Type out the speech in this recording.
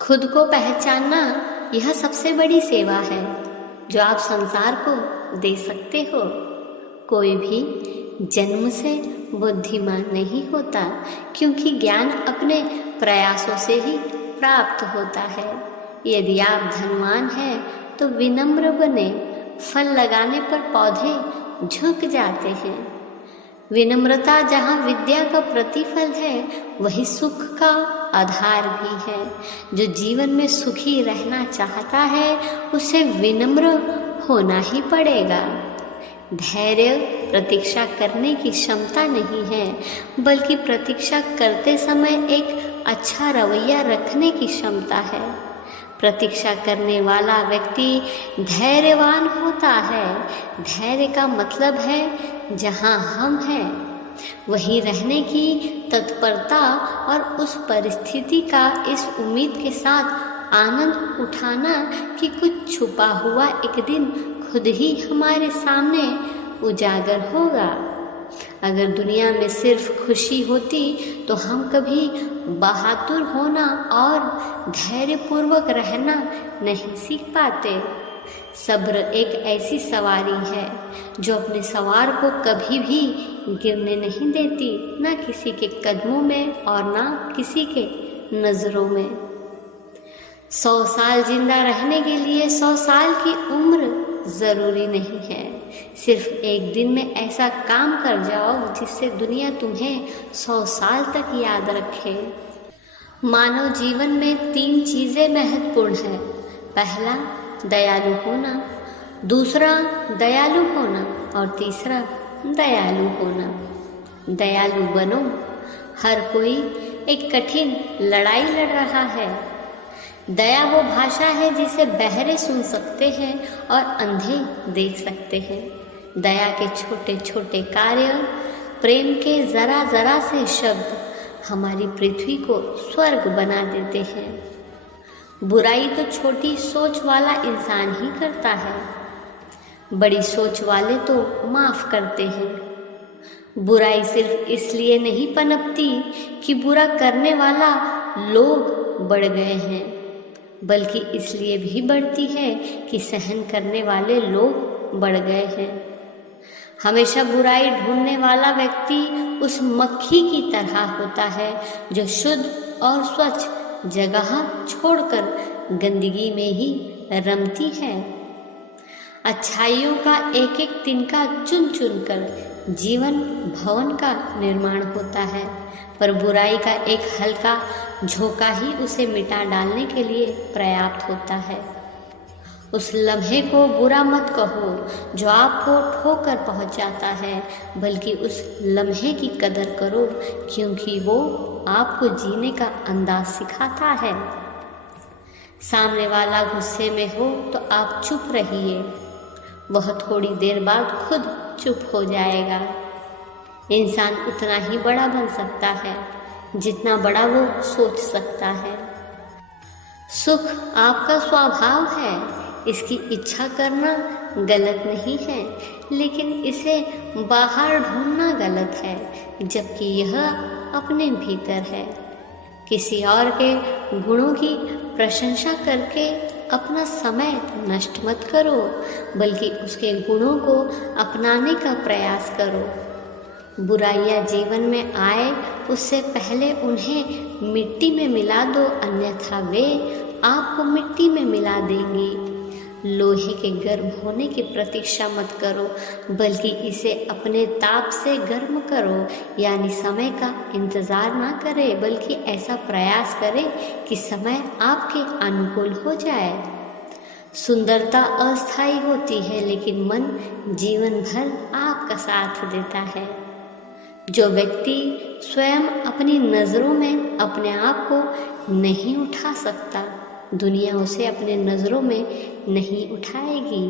खुद को पहचानना यह सबसे बड़ी सेवा है जो आप संसार को दे सकते हो। कोई भी जन्म से बुद्धिमान नहीं होता, क्योंकि ज्ञान अपने प्रयासों से ही प्राप्त होता है। यदि आप धनवान हैं तो विनम्र बने। फल लगाने पर पौधे झुक जाते हैं। विनम्रता जहाँ विद्या का प्रतिफल है, वही सुख का आधार भी है। जो जीवन में सुखी रहना चाहता है, उसे विनम्र होना ही पड़ेगा। धैर्य प्रतीक्षा करने की क्षमता नहीं है, बल्कि प्रतीक्षा करते समय एक अच्छा रवैया रखने की क्षमता है। प्रतीक्षा करने वाला व्यक्ति धैर्यवान होता है। धैर्य का मतलब है जहाँ हम हैं वहीं रहने की तत्परता और उस परिस्थिति का इस उम्मीद के साथ आनंद उठाना कि कुछ छुपा हुआ एक दिन खुद ही हमारे सामने उजागर होगा। अगर दुनिया में सिर्फ खुशी होती तो हम कभी बहादुर होना और धैर्यपूर्वक रहना नहीं सीख पाते। सब्र एक ऐसी सवारी है जो अपने सवार को कभी भी गिरने नहीं देती, ना किसी के कदमों में और ना किसी के नज़रों में। 100 साल जिंदा रहने के लिए 100 साल की उम्र ज़रूरी नहीं है। सिर्फ एक दिन में ऐसा काम कर जाओ जिससे दुनिया तुम्हें 100 साल तक याद रखे। मानव जीवन में 3 चीज़ें महत्वपूर्ण हैं। पहला, दयालु होना। दूसरा, दयालु होना। और तीसरा, दयालु होना। दयालु बनो। हर कोई एक कठिन लड़ाई लड़ रहा है। दया वो भाषा है जिसे बहरे सुन सकते हैं और अंधे देख सकते हैं। दया के छोटे छोटे कार्य, प्रेम के जरा जरा से शब्द हमारी पृथ्वी को स्वर्ग बना देते हैं। बुराई तो छोटी सोच वाला इंसान ही करता है। बड़ी सोच वाले तो माफ करते हैं। बुराई सिर्फ इसलिए नहीं पनपती कि बुरा करने वाला लोग बढ़ गए हैं, बल्कि इसलिए भी बढ़ती है कि सहन करने वाले लोग बढ़ गए हैं। हमेशा बुराई ढूंढने वाला व्यक्ति उस मक्खी की तरह होता है जो शुद्ध और स्वच्छ जगह छोड़कर गंदगी में ही रमती है। अच्छाइयों का एक एक तिनका चुन चुन कर जीवन भवन का निर्माण होता है, पर बुराई का एक हल्का झोंका ही उसे मिटा डालने के लिए पर्याप्त होता है। उस लम्हे को बुरा मत कहो जो आपको ठोकर पहुंचाता है, बल्कि उस लम्हे की कदर करो, क्योंकि वो आपको जीने का अंदाज सिखाता है। सामने वाला गुस्से में हो तो आप चुप रहिए, वह थोड़ी देर बाद खुद चुप हो जाएगा। इंसान उतना ही बड़ा बन सकता है जितना बड़ा वो सोच सकता है। सुख आपका स्वभाव है, इसकी इच्छा करना गलत नहीं है, लेकिन इसे बाहर ढूंढना गलत है, जबकि यह अपने भीतर है। किसी और के गुणों की प्रशंसा करके अपना समय नष्ट मत करो, बल्कि उसके गुणों को अपनाने का प्रयास करो। बुराइयां जीवन में आए उससे पहले उन्हें मिट्टी में मिला दो, अन्यथा वे आपको मिट्टी में मिला देंगी। लोहे के गर्म होने की प्रतीक्षा मत करो, बल्कि इसे अपने ताप से गर्म करो। यानी समय का इंतज़ार ना करें, बल्कि ऐसा प्रयास करें कि समय आपके अनुकूल हो जाए। सुंदरता अस्थायी होती है, लेकिन मन जीवन भर आपका साथ देता है। जो व्यक्ति स्वयं अपनी नज़रों में अपने आप को नहीं उठा सकता, दुनिया उसे अपने नज़रों में नहीं उठाएगी।